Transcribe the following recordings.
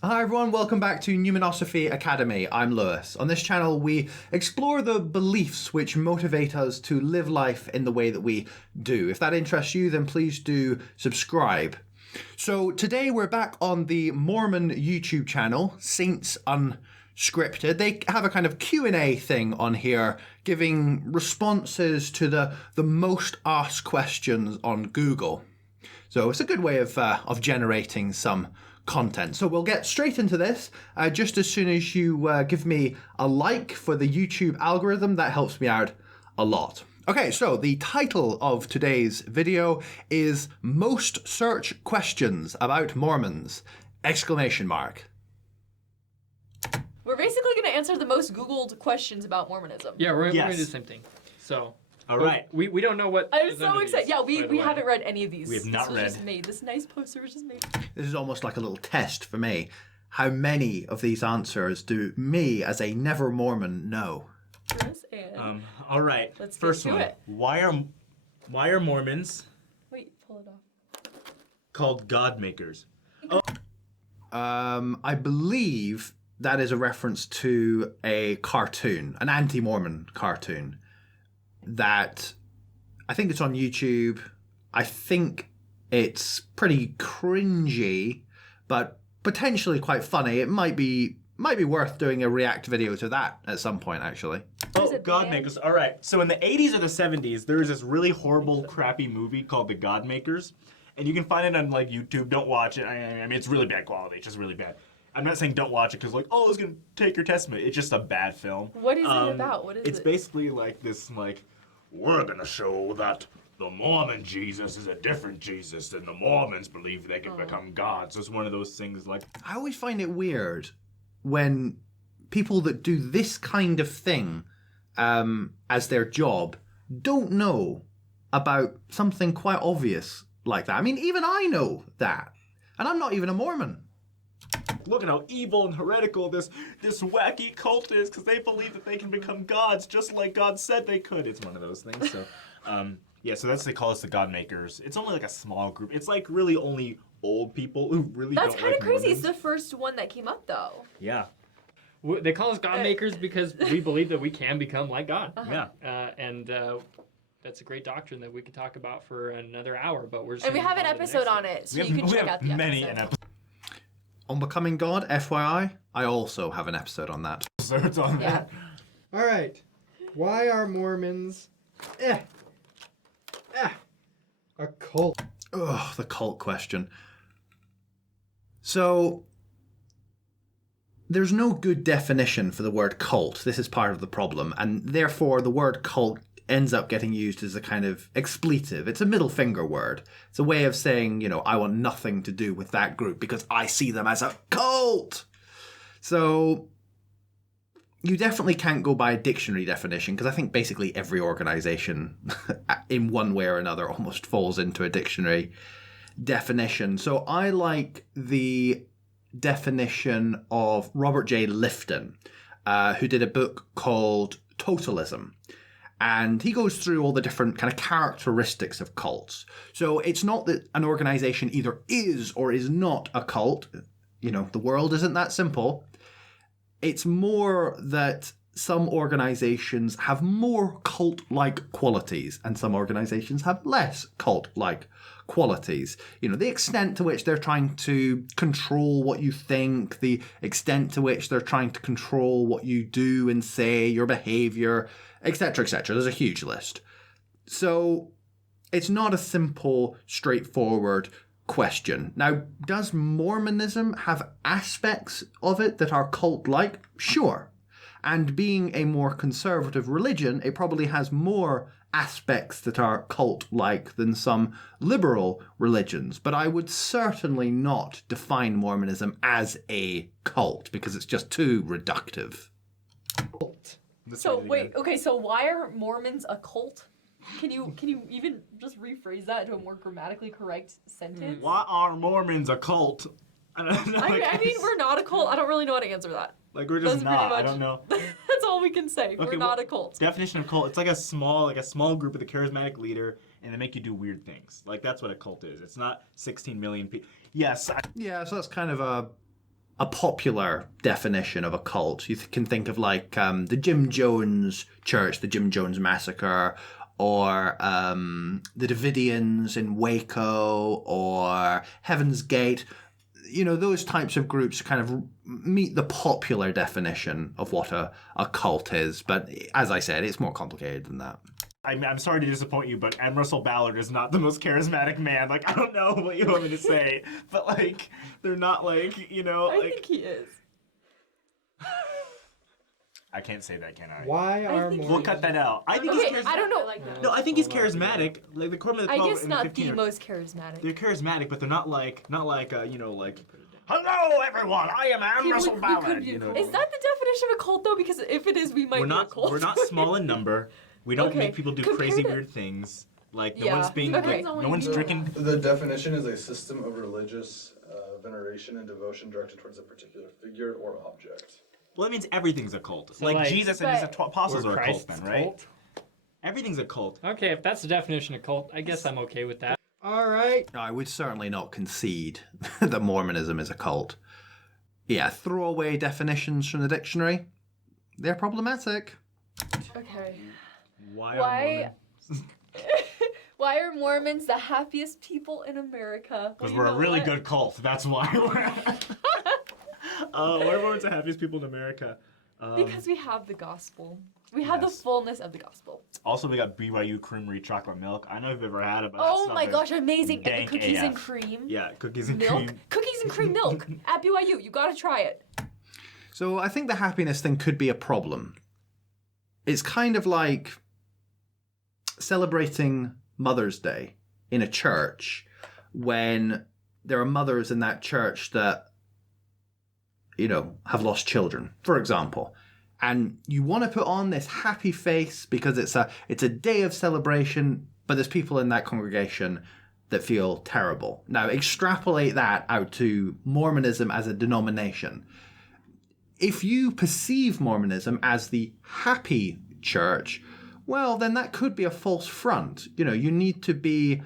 Hi everyone, welcome back to Numinosophy Academy. I'm Lewis. On this channel we explore the beliefs which motivate us to live life in the way that we do. If that interests you, then please do subscribe. So today we're back on the Mormon YouTube channel, Saints Unscripted. They have a kind of Q&A thing on here, giving responses to the most asked questions on Google. So it's a good way of generating some content. So we'll get straight into this just as soon as you give me a like for the YouTube algorithm. That helps me out a lot. Okay, so the title of today's video is Most Search Questions About Mormons! Exclamation mark. We're basically going to answer the most Googled questions about Mormonism. Yeah, we're going to do the same thing. So, all right. We don't know what. I'm so excited. Yeah, we haven't read any of these. We have not read. This was just made. This nice poster was just made. This is almost like a little test for me. How many of these answers do me, as a Never-Mormon, know? Chris and All right. Let's get First to one. it. Why are Mormons Wait, pull it off. called God makers? I believe that is a reference to a cartoon, an anti-Mormon cartoon, that I think it's on YouTube. I think it's pretty cringy, but potentially quite funny. It might be worth doing a react video to that at some point, actually. There's Oh, a God band. makers. All right. So in the 80s or the 70s, there was this really horrible, crappy movie called The God Makers. And you can find it on like YouTube. Don't watch it. I mean, it's really bad quality. It's just really bad. I'm not saying don't watch it because like, oh, it's going to take your testament. It's just a bad film. What is it about? What is It's it? basically like this, like, we're going to show that the Mormon Jesus is a different Jesus than the Mormons believe they can become gods. So it's one of those things like, I always find it weird when people that do this kind of thing as their job don't know about something quite obvious like that. I mean, even I know that. And I'm not even a Mormon. look at how evil and heretical this wacky cult is because they believe that they can become gods just like God said they could. It's one of those things. So, yeah, so they call us the God makers. It's only like a small group. It's like really only old people who really That's don't kind of like crazy. Mormons. It's the first one that came up, though. Yeah. They call us God makers because we believe that we can become like God. Yeah. And that's a great doctrine that we could talk about for another hour. But we're just And we gonna have an move on to the episode next on one. it, so you can check out the many episode. On becoming God, FYI, I also have an episode on that. episodes on Yeah. that. All right. Why are Mormons a cult? Ugh, the cult question. So, there's no good definition for the word cult. This is part of the problem. And therefore, the word cult ends up getting used as a kind of expletive. It's a middle finger word. It's a way of saying, you know, I want nothing to do with that group because I see them as a cult. So, you definitely can't go by a dictionary definition because I think basically every organization in one way or another almost falls into a dictionary definition. So I like the definition of Robert J. Lifton, who did a book called Totalism. And he goes through all the different kind of characteristics of cults. So it's not that an organization either is or is not a cult. You know, the world isn't that simple. It's more that some organizations have more cult-like qualities and some organizations have less cult-like qualities. You know, the extent to which they're trying to control what you think, the extent to which they're trying to control what you do and say, your behavior, etc., etc. There's a huge list. So it's not a simple, straightforward question. Now, does Mormonism have aspects of it that are cult-like? Sure. And being a more conservative religion, it probably has more aspects that are cult-like than some liberal religions. But I would certainly not define Mormonism as a cult because it's just too reductive. So wait, okay. So why are Mormons a cult? Can you even just rephrase that to a more grammatically correct sentence? Why are Mormons a cult? I don't know. I mean, we're not a cult. I don't really know how to answer that. Like we're just That's not. pretty I much- don't know. That's all we can say. Okay, We're not a cult. Definition of cult: it's like a small group with a charismatic leader, and they make you do weird things. Like that's what a cult is. It's not 16 million people. Yes. Yeah, so that's kind of a a popular definition of a cult. You can think of like the Jim Jones Church, the Jim Jones Massacre, or the Davidians in Waco, or Heaven's Gate. You know, those types of groups kind of meet the popular definition of what a cult is. But as I said, it's more complicated than that. I'm sorry to disappoint you, but M. Russell Ballard is not the most charismatic man. Like, I don't know what you want me to say, but like, they're not like, you know. I like... think he is. I can't say that, can I? Why are think- We'll cut that out. I think Okay, he's charismatic. I don't know. like that. No, I think he's charismatic. Like the Quorum of the 12 I guess and the not 15 the are- most charismatic. They're charismatic, but they're not like you know, like, hello everyone, I am M. Yeah, Russell we Ballard. could be You know? Is that the definition of a cult though? Because if it is, we might We're be a not cult. we're not small in number. We don't Okay, make people do compared crazy to- weird things. Like no Yeah, one's being okay. like, no one's drinking. The definition is a system of religious veneration and devotion directed towards a particular figure or object. Well, that means everything's a cult. So, like, like- Jesus and his But- apostles Or are a cult Christ's then, right? cult? Everything's a cult. Okay, if that's the definition of cult, I guess I'm okay with that. All right. I would certainly not concede that Mormonism is a cult. Yeah, throwaway definitions from the dictionary, they're problematic. Okay. Why? Why are Mormons the happiest people in America? Because Well, we're you a know really what? good cult. That's why we're. Why are Mormons the happiest people in America? Because we have the gospel. We have the Yes. fullness of the gospel. Also, we got BYU Creamery chocolate milk. I don't know if you've ever had it, but Oh that my stuff gosh, is amazing! And the dank cookies and AF. cream. Yeah, cookies and Milk. cream. Cookies and cream milk at BYU. You gotta try it. So I think the happiness thing could be a problem. It's kind of like celebrating Mother's Day in a church when there are mothers in that church that, you know, have lost children, for example. And you want to put on this happy face because it's a day of celebration, but there's people in that congregation that feel terrible. Now, extrapolate that out to Mormonism as a denomination. If you perceive Mormonism as the happy church, well, then that could be a false front. You know, you need to be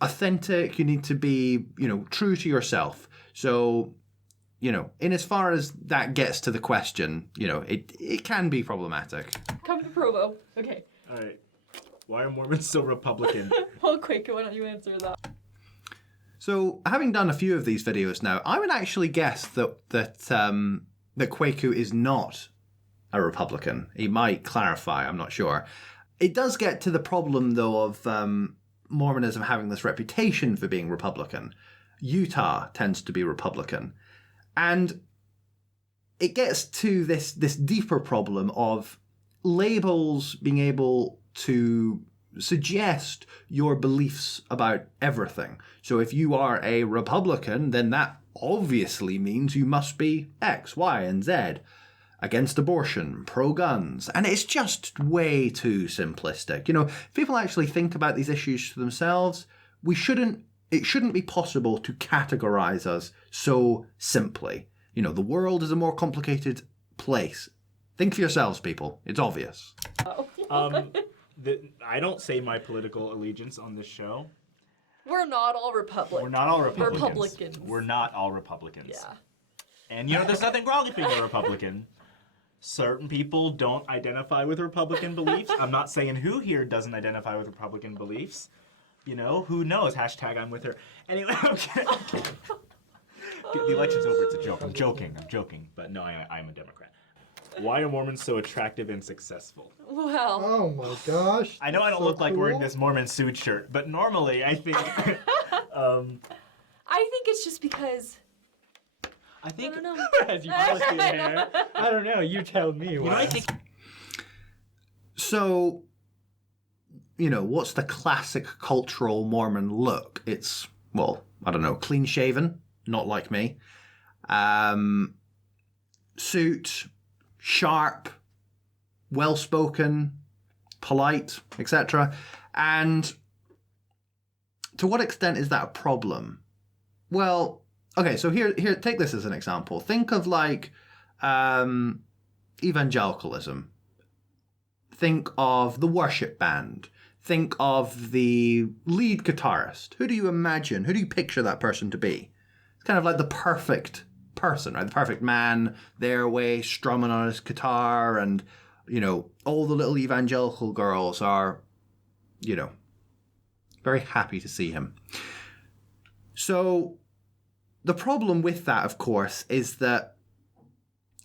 authentic, you need to be, you know, true to yourself. So, you know, in as far as that gets to the question, you know, it can be problematic. Come to Provo. Okay. All right. Why are Mormons so Republican? Well, quick, why don't you answer that? So, having done a few of these videos now, I would actually guess that Kwaku is not a Republican. He might clarify, I'm not sure. It does get to the problem, though, of Mormonism having this reputation for being Republican. Utah tends to be Republican. And it gets to this deeper problem of labels being able to suggest your beliefs about everything. So if you are a Republican, then that obviously means you must be X, Y, and Z. Against abortion, pro-guns. And it's just way too simplistic. You know, if people actually think about these issues for themselves, it shouldn't be possible to categorize us so simply. You know, the world is a more complicated place. Think for yourselves, people. It's obvious. I don't say my political allegiance on this show. We're not all Republicans. We're not all Republicans. Republicans. We're not all Republicans. Yeah. And you know, there's nothing wrong with being a Republican. Certain people don't identify with Republican beliefs. I'm not saying who here doesn't identify with Republican beliefs. You know, who knows? Hashtag I'm with her. Anyway, I'm kidding. The election's over. It's a joke. I'm joking. But no, I'm a Democrat. Why are Mormons so attractive and successful? Well, Oh my gosh. I know I don't So look like wearing cool. this Mormon suit shirt, but normally I think... I think it's just because I I think... don't know. As you twist your hair. I don't know. You tell me. You know, I think... So, you know, what's the classic cultural Mormon look? It's, well, I don't know, clean shaven, not like me. Suit, sharp, well spoken, polite, etc. And to what extent is that a problem? Well, okay, so here, take this as an example. Think of like evangelicalism. Think of the worship band. Think of the lead guitarist. Who do you imagine? Who do you picture that person to be? kind of like the perfect person, right? The perfect man, their way, strumming on his guitar, and, you know, all the little evangelical girls are, you know, very happy to see him. So the problem with that, of course, is that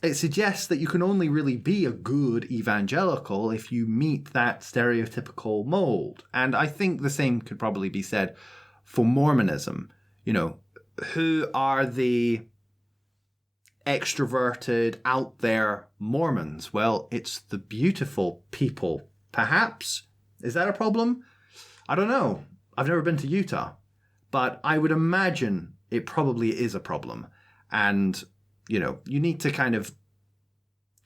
it suggests that you can only really be a good evangelical if you meet that stereotypical mold. And I think the same could probably be said for Mormonism. You know, who are the extroverted, out there Mormons? Well, it's the beautiful people, perhaps. Is that a problem? I don't know. I've never been to Utah, but I would imagine it probably is a problem. And, you know, you need to kind of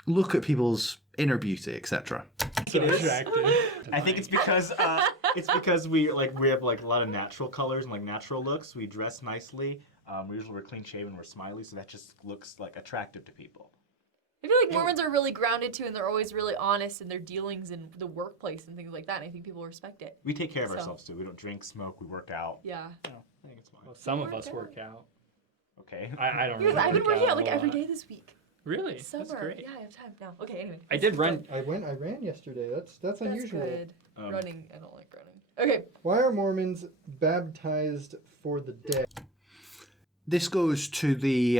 look at people's inner beauty, etc. So attractive. I think it's because we have like a lot of natural colors and like natural looks. We dress nicely. We usually wear clean shaven. We're smiley, so that just looks like attractive to people. I feel like Mormons are really grounded too, and they're always really honest in their dealings in the workplace and things like that. And I think people respect it. We take care of ourselves too. We don't drink, smoke. We work out. Yeah. No, I think it's fine. Well, some of us work out. Okay. I don't really I've been work working out a like whole every lot. day this week. Really? Summer. That's great. Yeah, I have time now. Okay, anyway. I did run. I ran yesterday. That's unusual. That's good. Running, I don't like running. Okay. Why are Mormons baptized for the dead? This goes to the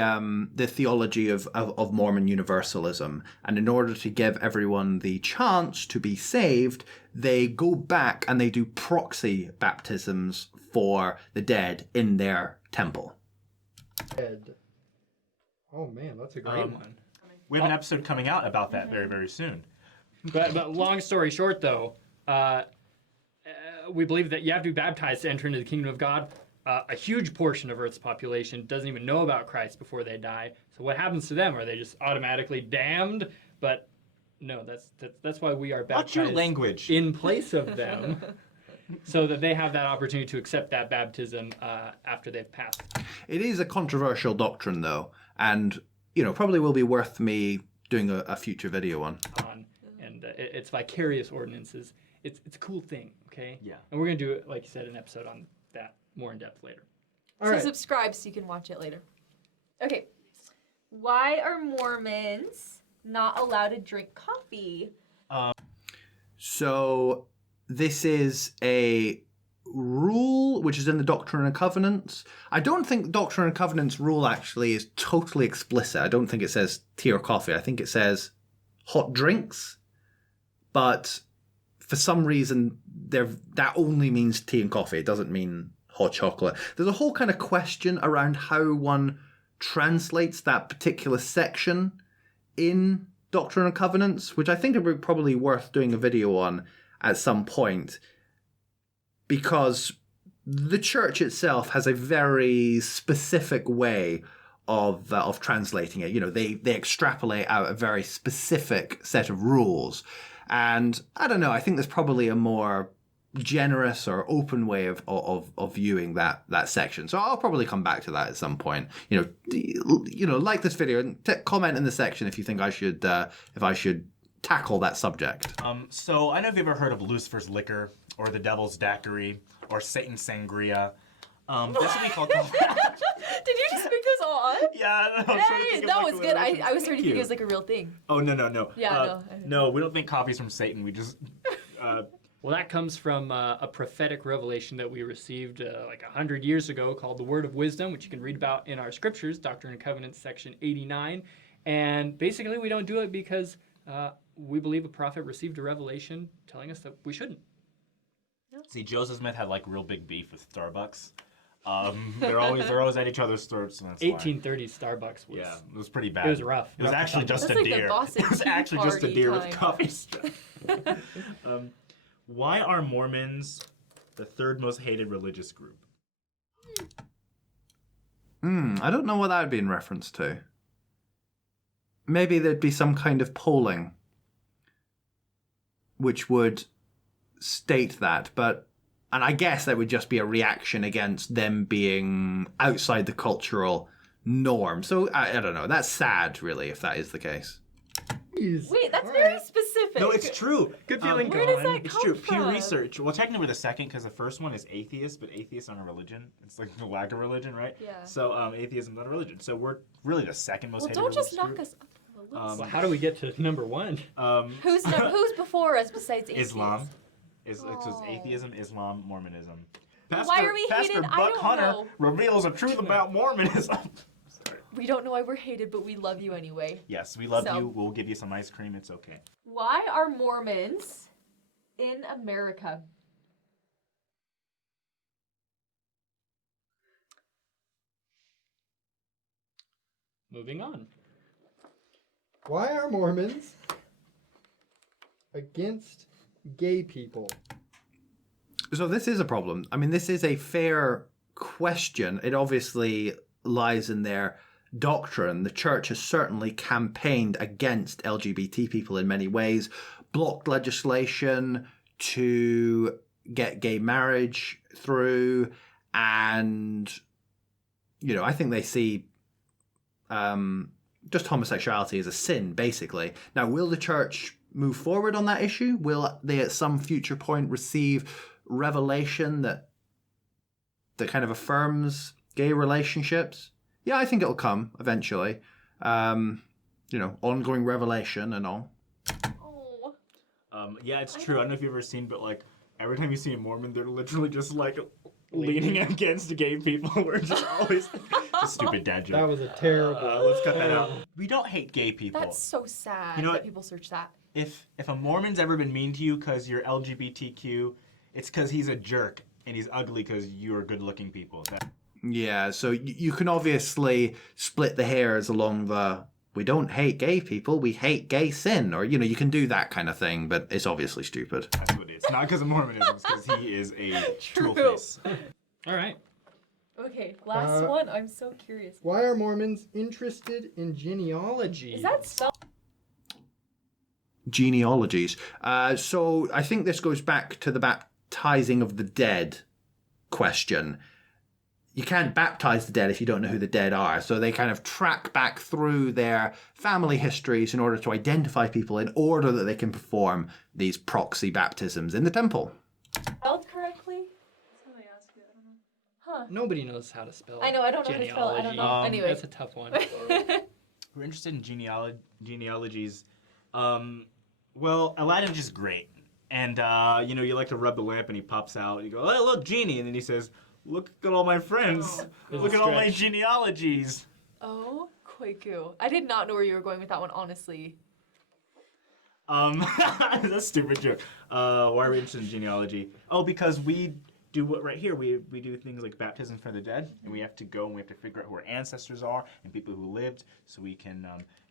theology of Mormon universalism, and in order to give everyone the chance to be saved, they go back and they do proxy baptisms for the dead in their temple. Dead. Oh man, that's a great one. We have an episode coming out about that very, very soon. But long story short, though, we believe that you have to be baptized to enter into the kingdom of God. A huge portion of Earth's population doesn't even know about Christ before they die. So what happens to them? Are they just automatically damned? But no, that's why we are baptized. What's your language? In place of them, so that they have that opportunity to accept that baptism after they've passed. It is a controversial doctrine, though, and, you know, probably will be worth me doing a future video on. And it's vicarious ordinances. It's a cool thing, okay? Yeah. And we're going to do, it, like you said, an episode on that more in depth later. All So right. subscribe so you can watch it later. Okay. Why are Mormons not allowed to drink coffee? So this is a rule which is in the Doctrine and Covenants. I don't think Doctrine and Covenants rule actually is totally explicit. I don't think it says tea or coffee. I think it says hot drinks. But for some reason, that only means tea and coffee. It doesn't mean hot chocolate. There's a whole kind of question around how one translates that particular section in Doctrine and Covenants, which I think would be probably worth doing a video on at some point, because the church itself has a very specific way of translating it. You know, they extrapolate out a very specific set of rules. And I don't know, I think there's probably a more generous or open way of viewing that section. So I'll probably come back to that at some point. You know, like this video and comment in the section if you think I should tackle that subject. So I don't know if you've ever heard of Lucifer's Liquor or the Devil's Daiquiri or Satan's Sangria. This would be called coffee. Did you just make this all up? Yeah, I know. Hey, that was good. I was starting to think it was like a real thing. Oh, no. Yeah, no, we don't think coffee's from Satan. We just... Well, that comes from a prophetic revelation that we received like 100 years ago called the Word of Wisdom, which you can read about in our scriptures, Doctrine and Covenants, section 89. And basically, we don't do it because we believe a prophet received a revelation telling us that we shouldn't. See, Joseph Smith had like real big beef with Starbucks. They're always at each other's throats. And that's 1830 Starbucks was. Yeah, it was pretty bad. It was rough. It was actually just That's a like the deer. Boston It was Tea actually just a Party deer time. with coffee strip. Why are Mormons the third most hated religious group? I don't know what that would be in reference to. Maybe there'd be some kind of polling which would state that, and I guess that would just be a reaction against them being outside the cultural norm. So I don't know. That's sad, really, if that is the case. Jeez. Wait, that's All very right. specific. No, it's true. Good feeling, Where does Gone. that It's come true. from? Pew Research. Well, technically we're the second because the first one is atheist, but atheists aren't a religion. It's like the lack of religion, right? Yeah. So atheism is not a religion. So we're really the second most Well, hated don't just religious knock group. us up the list. Well, how do we get to number one? Who's before us besides atheists? Islam. It's Oh. atheism, Islam, Mormonism. Why are we Pastor hated? I Buck don't Hunter know. reveals the truth about Mormonism. Sorry. We don't know why we're hated, but we love you anyway. Yes, we love So- you. We'll give you some ice cream. It's okay. Why are Mormons in America? Moving on. Why are Mormons against gay people? So this is a problem. I mean, this is a fair question. It obviously lies in their doctrine. The church has certainly campaigned against LGBT people in many ways, blocked legislation to get gay marriage through, and, you know, I think they see just homosexuality as a sin, basically. Now, will the church move forward on that issue? Will they at some future point receive revelation that kind of affirms gay relationships? Yeah, I think it'll come eventually. You know, ongoing revelation and all. Oh. Yeah, it's true. I don't know if you've ever seen, but like every time you see a Mormon, they're literally just like leaning against gay people. We're just always a stupid dad joke. That was a terrible. Let's cut that out. We don't hate gay people. That's so sad You know that what? people search that. If a Mormon's ever been mean to you because you're LGBTQ, it's because he's a jerk and he's ugly because you're good-looking people. Yeah, so you can obviously split the hairs along the, we don't hate gay people, we hate gay sin, or, you know, you can do that kind of thing, but it's obviously stupid. That's what it is. Not because of Mormonism, it's because he is a True. tool face. All right. Okay, last one. I'm so curious. Why are Mormons interested in genealogy? Is that spelled? Genealogies. So I think this goes back to the baptizing of the dead question. You can't baptize the dead if you don't know who the dead are. So they kind of track back through their family histories in order to identify people in order that they can perform these proxy baptisms in the temple. Spelled correctly? That's how I ask you. I don't know. Huh. Nobody knows how to spell. I know, I don't know how to spell it. I don't know. Anyway. That's a tough one. We're interested in genealogies. Well, Aladdin's just great. And, you know, you like to rub the lamp and he pops out. You go, oh, look, genie. And then he says, look at all my friends. Oh. Look at all my genealogies. Oh, Kwaku. I did not know where you were going with that one, honestly. That's a stupid joke. Why are we interested in genealogy? Oh, because we do what right here. We do things like baptism for the dead, and we have to go and we have to figure out who our ancestors are and people who lived, so we can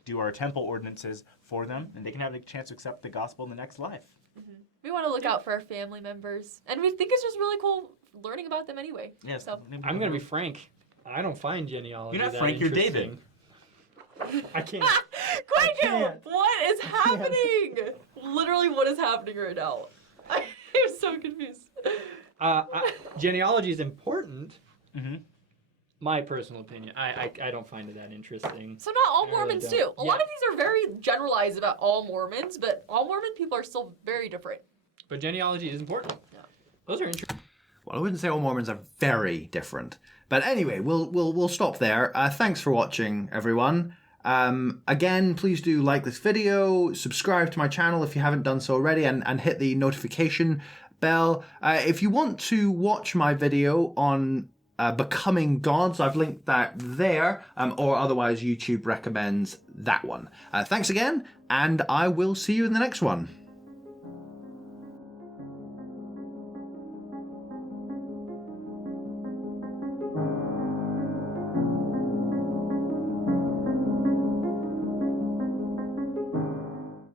do our temple ordinances for them, and they can have a chance to accept the gospel in the next life. We want to look out for our family members. And we think it's just really cool learning about them anyway. Yes. So. I'm going to be frank. I don't find genealogy You're not that Frank, you're interesting. I can't. Kwaku! can't. What is happening? Literally, what is happening right now? I'm so confused. Genealogy is important. Mm-hmm. My personal opinion. I don't find it that interesting. So not all I really Mormons don't. do. A lot of these are very generalized about all Mormons, but all Mormon people are still very different. But genealogy is important. Yeah. Those are interesting. Well, I wouldn't say all Mormons are very different. But anyway, we'll stop there. Thanks for watching, everyone. Again, please do like this video, subscribe to my channel if you haven't done so already, and hit the notification bell. If you want to watch my video on Becoming Gods, I've linked that there, or otherwise YouTube recommends that one. Thanks again, and I will see you in the next one.